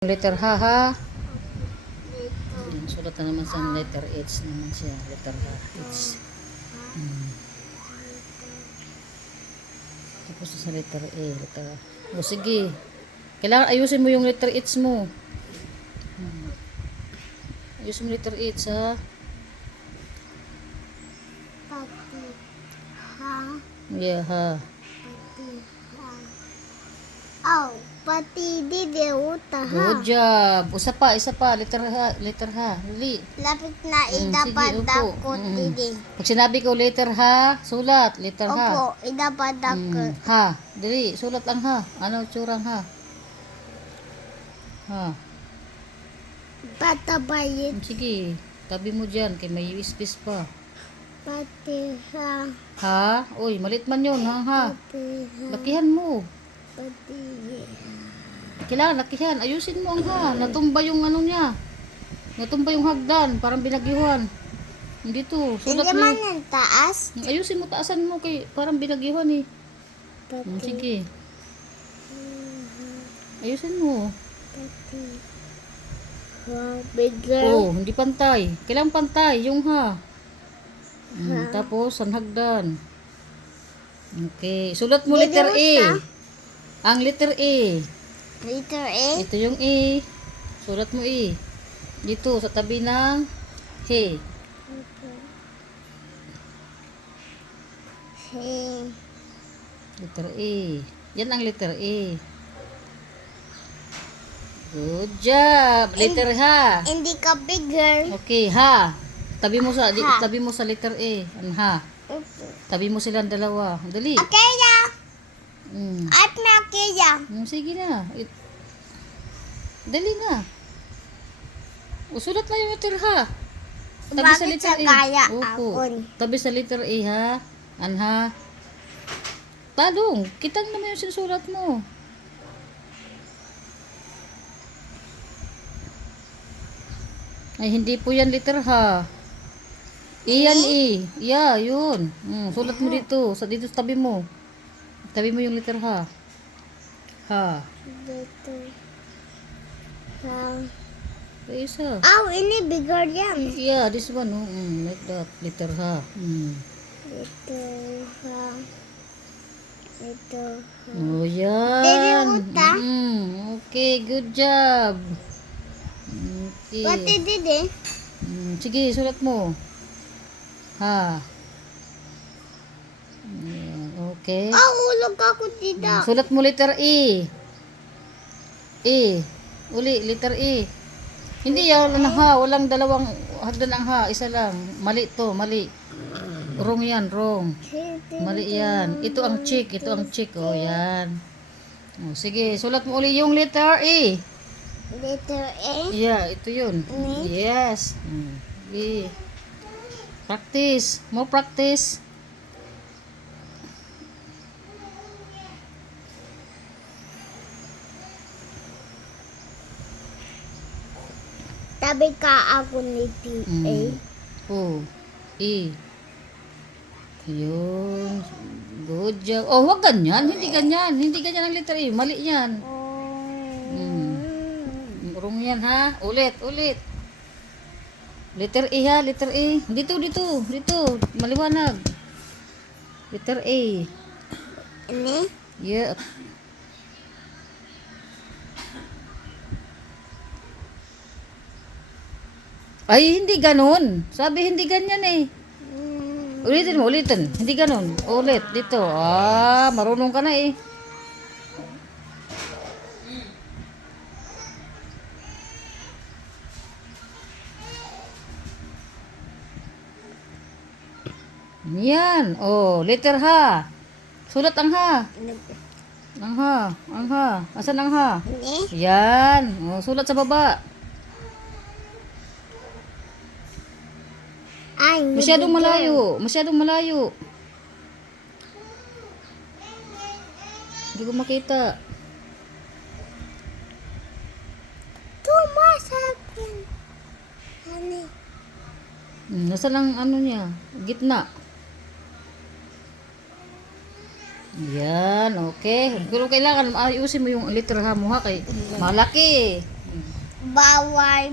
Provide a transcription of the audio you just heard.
Letter H, ha? Ayan, sulat na naman sa letter H naman siya. Letter H. H. Tapos sa letter A. Letter A. O sige. Kailangan ayusin mo yung letter H mo. Ayusin mo letter H, ha? Pati ha. Yeah, ha. Pati ha. Oh, pati di uta ha. Good job. Isa pa. Letter H. Letter H. Dali. Lapit na sige, idapad upo. ako didi. Pag sinabi ko letter H, sulat. Letter H. Opo, idapad ako. Ha. Dali. Sulat ang ha. Ano tsurang ha? Ha. Patabayit. Sige. Tabi mo dyan. Kaya may space pa. Pati ha. Ha? Uy, malit man yun. Ha. Pati ha. Lakihan mo. Pati Kailangan lakihan. Ayusin mo ang ha. Natumba yung ano niya. Natumba yung hagdan. Parang binagyuhan. Hindi to. Sulat hindi mo. man ang taas. Ayusin mo. Taasan mo. Kay parang binagyuhan eh. Pati. Sige. Ayusin mo. Pati. Wow, bigger. Oh, hindi pantay. Kailangan pantay. Yung ha. Tapos, ang hagdan. Okay. Sulat mo letter A. Ang letter A. Letter A. Ito yung A. Sulat mo A. Dito, sa tabi ng he. Hey. Letter A. Yan ang letter A. Good job. Letter H. Hindi ka bigger. Okay, ha. Tabi mo sa Ha. tabi mo sa letter A. Ang ha. Tabi mo silang dalawa. Dali. Kaya. Mm. At na kaya. Sige na. Dali na. Usulat na yung letter H. Tabi sa Bakit letter sa kaya A. Opo. ako? Tabi sa letter A, ha. An ha. Talong. Kitang naman yung sinusulat mo. Ay, hindi po yan letter H. E yan E. Yeah, yun. Sulat mo dito. Dito sa tabi mo. Tabi mo yung letter H. H. Dito. Isa. Oh, ini bigger yan. Yeah, this one. Oh. Like that. Letter H. Ito ha. Ito ha. Oh, yan. Dili uta. Okay, good job. Okay. Pati didi. Sige, sulat mo. Ha. Ayan, okay. Oh, ulog ako dito. Sulat mo letter E. E. Uli, letter E. Hindi yan, ha. Walang dalawang hagdan ang ha. Isa lang. Mali to, mali. Wrong yan, wrong. Mali yan. Ito ang chick. Oh, yan. Oh, sige, sulat mo uli yung letter E. Letter A. Yeah, ito yun. Yes. E. Practice. More practice. Tabi ka ako ni T.A. O. E. Yun. Good job. Oh, wag ganyan. Hindi ganyan. Hindi ganyan ang letter E. Mali yan. Wrong yan, ha? Ulit. Letter E, ha? Letter E. Dito. Maliwanag. Letter A. Ini? Yeah. Ay, hindi ganun. Sabi, hindi ganyan eh. Ulitin mo. Hindi ganun. Ulit. Dito. Marunong ka na eh. Yan. Oh, letter H. Sulat ang H. Ang H. Asan ang H? Ini? Yan. Oh, sulat sa baba. Ay, Masyadong malayo. Hindi ko makita. Tumasakin. Ani? Nasaan ang ano niya? Gitna. Yan, okay. Pero kailangan ayusin mo yung letter H mo ha kay malaki. Bawal